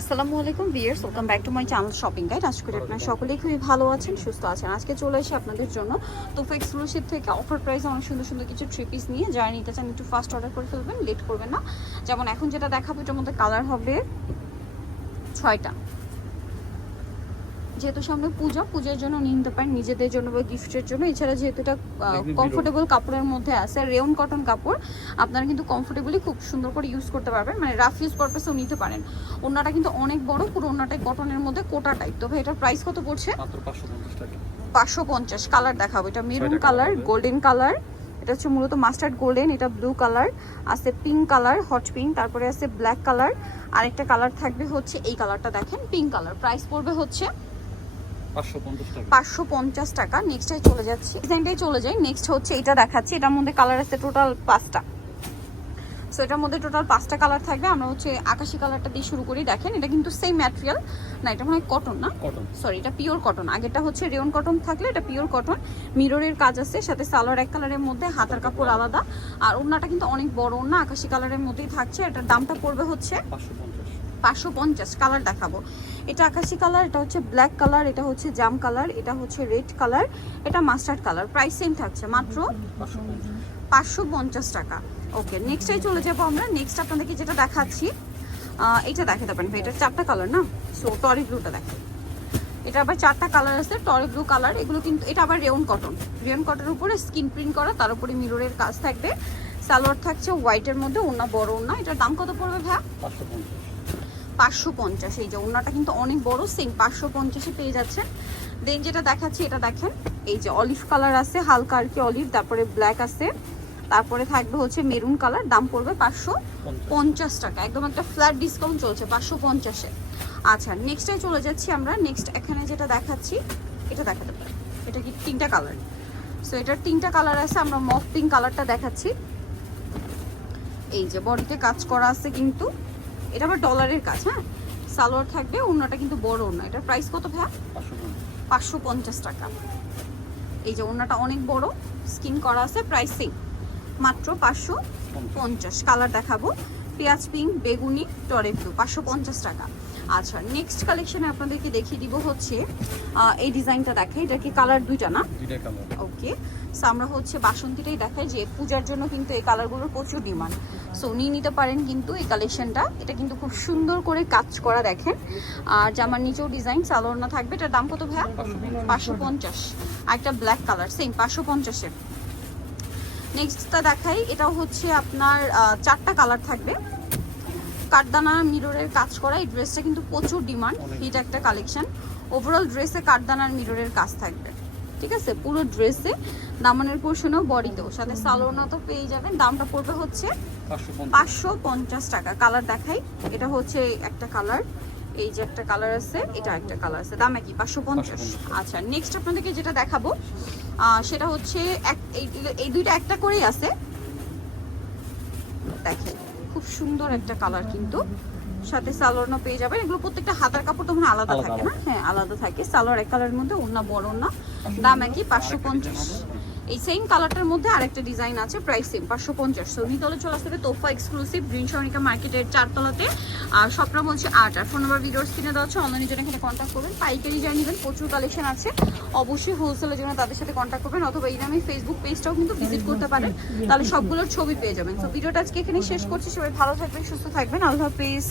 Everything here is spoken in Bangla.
আসসালামু আলাইকুম viewers welcome back to my channel shopping guide. আশা করি আপনারা সকলেই খুবই ভালো আছেন সুস্থ আছেন। আজকে চলে এসে আপনাদের জন্য তোফা এক্সক্লুসিভ থেকে অফার প্রাইসে অনেক সুন্দর সুন্দর কিছু থ্রি পিস নিয়ে যারা নিতে চান একটু ফার্স্ট অর্ডার করে ফেলবেন লেট করবেন না। যেমন এখন যেটা দেখাবো এটার মধ্যে কালার হবে ছয়টা। যেহেতু সামনে পূজা পূজার জন্য নিয়ে নিতে পারেন নিজেদের জন্য বা গিফটের জন্য। এছাড়া যেহেতু এটা কমফোর্টেবল কাপড়ের মধ্যে আছে রেয়ন কটন কাপড় আপনারা কিন্তু কমফোর্টেবলি খুব সুন্দর করে ইউজ করতে পারবেন। মানে রাফ ইউজ পারপাসেও নিতে পারেন। ওনাটা কিন্তু অনেক বড় পুরো ওনাটাই কটনের মধ্যে কোটা টাইপ তো ভাই এটার প্রাইস কত পড়ছে? পাঁচশো পঞ্চাশ টাকা। পাঁচশো পঞ্চাশ কালার দেখাবো। এটা মেরুন কালার গোল্ডেন কালার এটা হচ্ছে মূলত মাস্টার্ড গোল্ডেন এটা ব্লু কালার আছে পিঙ্ক কালার হট পিঙ্ক তারপরে আছে ব্ল্যাক কালার আরেকটা কালার থাকবে হচ্ছে এই কালারটা দেখেন পিঙ্ক কালার প্রাইস পড়বে হচ্ছে পাঁচশো পঞ্চাশ টাকা। নেক্সটটাই চলে যাচ্ছি। ডিজাইনটাই চলে যাই। নেক্সট হচ্ছে এটা দেখাচ্ছি। এটার মধ্যে কালার আছে টোটাল পাঁচটা। সো এটার মধ্যে টোটাল পাঁচটা কালার থাকবে। আমরা হচ্ছে আকাশি কালারটা দিয়ে শুরু করি। দেখেন এটা কিন্তু সেম ম্যাটেরিয়াল না এটা মনে কটন না? কটন সরি এটা পিওর কটন আগেরটা হচ্ছে রেয়ন কটন থাকলে এটা পিওর কটন মিররের কাজ আছে সাথে সালোয়ার এক কালারের মধ্যে হাতার কাপড় আলাদা। আর ওড়নাটা কিন্তু অনেক বড় ওড়না আকাশি কালারের মধ্যেই থাকছে। এটার দামটা পড়বে হচ্ছে পাঁচশো পঞ্চাশ। কালার দেখাবো। এটা আকাশি কালার এটা হচ্ছে ব্ল্যাক কালার এটা হচ্ছে জাম কালার এটা হচ্ছে রেড কালার এটা মাস্টার্ড কালার প্রাইস সেম থাকছে, মাত্র পাঁচশো পঞ্চাশ টাকা। ওকে নেক্সটে চলে যাব আমরা। নেক্সট আপনাদেরকে যেটা দেখাচ্ছি এটা দেখাতে পারেন এটা চারটা কালার না? সো টরি ব্লুটা দেখেন। এটা আবার চারটা কালার আছে টরি ব্লু কালার এগুলো কিন্তু, এটা আবার রেয়ন কটন রেয়ন কটনের উপরে স্কিন প্রিন্ট করা, তার উপরে মিররের কাজ থাকবে। সালোয়ার থাকছে হোয়াইটের মধ্যে ওনা বড় ওনা এটার দাম কত পড়বে ভাই পাঁচশো পঞ্চাশ, এই যে ওনাটা কিন্তু অনেক বড় সেম পাঁচশো পঞ্চাশে পেয়ে যাচ্ছেন। দেন যেটা দেখাচ্ছি, এটা দেখেন, এই যে অলিভ কালার আছে, হালকা আর কি অলিভ তারপরে ব্ল্যাক আছে, তারপরে থাকবে হচ্ছে মেরুন কালার দাম পড়বে পাঁচশো পঞ্চাশ টাকা, একদম একটা ফ্ল্যাট ডিসকাউন্ট চলছে পাঁচশো পঞ্চাশে। আচ্ছা নেক্সটে চলে যাচ্ছি আমরা নেক্সট এখানে যেটা দেখাচ্ছি, এটা দেখাতে পারি। এটা কি তিনটা কালার সো এটার তিনটা কালার আছে, আমরা মফ পিঙ্ক কালারটা দেখাচ্ছি। এই যে বডিতে কাজ করা আছে কিন্তু। এটা আবার ডলারের কাজ হ্যাঁ? সালোয়ার থাকবে ওনাটা কিন্তু বড় ওনা এটার প্রাইস কত ভাই পাঁচশো পঞ্চাশ টাকা। এই যে ওনাটা অনেক বড় স্কিন করা আছে প্রাইস সেম মাত্র পাঁচশো পঞ্চাশ। পঞ্চাশ কালার দেখাবো। পেঁয়াজ পিঙ্ক বেগুনি টরে ব্লু পাঁচশো পঞ্চাশ টাকা। আচ্ছা নেক্সট কালেকশনে আপনাদেরকে দেখিয়ে দিব হচ্ছে এই ডিজাইনটা দেখে। এটা কি কালার দুইটা না? ওকে সো আমরা হচ্ছে বাসন্তীটাই দেখাই যে পূজার জন্য কিন্তু এই কালারগুলোর প্রচুর ডিমান্ড। সো নিয়ে নিতে পারেন কিন্তু এই কালেকশনটা এটা কিন্তু খুব সুন্দর করে কাজ করা দেখেন। আর জামার নিচেও ডিজাইন সালোয়ার থাকবে। এটার দাম কত ভাইয়া? পাঁচশো পঞ্চাশ। আর একটা ব্ল্যাক কালার সেম পাঁচশো পঞ্চাশের। নেক্সটটা দেখাই। এটাও হচ্ছে আপনার চারটা কালার থাকবে। কাঠদানা মিররের কাজ করা। এই ড্রেসটা কিন্তু প্রচুর ডিমান্ড। হিট একটা কালেকশন ওভারঅল ড্রেসে কাঠদানার মিররের কাজ থাকবে। ঠিক আছে? পুরো ড্রেসে দামানের পোর্শনও বডিতেও সাথে সালোনা তো পেয়ে যাবেন। দামটা পড়বে হচ্ছে পাঁচশো পঞ্চাশ। টাকা। কালার দেখাই। এটা হচ্ছে একটা কালার এই যে একটা কালার আছে এটা একটা কালার আছে। দাম কি পাঁচশো পঞ্চাশ। আচ্ছা নেক্সট আপনাদেরকে যেটা দেখাবো সেটা হচ্ছে এক এই- দুইটা একটা করেই আছে। দেখেন খুব সুন্দর একটা কালার কিন্তু। সাথে সালোয়ারও পেয়ে যাবেন। এগুলো প্রত্যেকটা হাতার কাপড় তো মনে হয় আলাদা থাকে না? হ্যাঁ আলাদা থাকে। সালোয়ার এক কালারের মধ্যে ওড়না বড় না দাম একই, পাঁচশো পঞ্চাশ। এই সেম কালারটার মধ্যে আরেকটা ডিজাইন আছে প্রাইস সেম পাঁচশো পঞ্চাশ। তো নিতলে চলে আসতে তোফা এক্সক্লুসিভ গ্রিন সরনিকা মার্কেটের চারতলাতে। আর সবটা বলছে আট। আর ফোন নাম্বার ভিডিওর স্ক্রিনে দেওয়া আছে অনলাইনের জন্য এখানে কন্ট্যাক্ট করবেন, পাইকারি যা নেবেন, প্রচুর কালেকশন আছে। অবশ্যই হোলসেলের জন্য তাদের সাথে কন্ট্যাক্ট করবেন, অথবা এই নামে ফেসবুক পেজটাও কিন্তু ভিজিট করতে পারেন। তাহলে সবগুলোর ছবি পেয়ে যাবেন। তো ভিডিওটা আজকে এখানে শেষ করছি। সবাই ভালো থাকবেন, সুস্থ থাকবেন। আল্লাহ হাফিজ।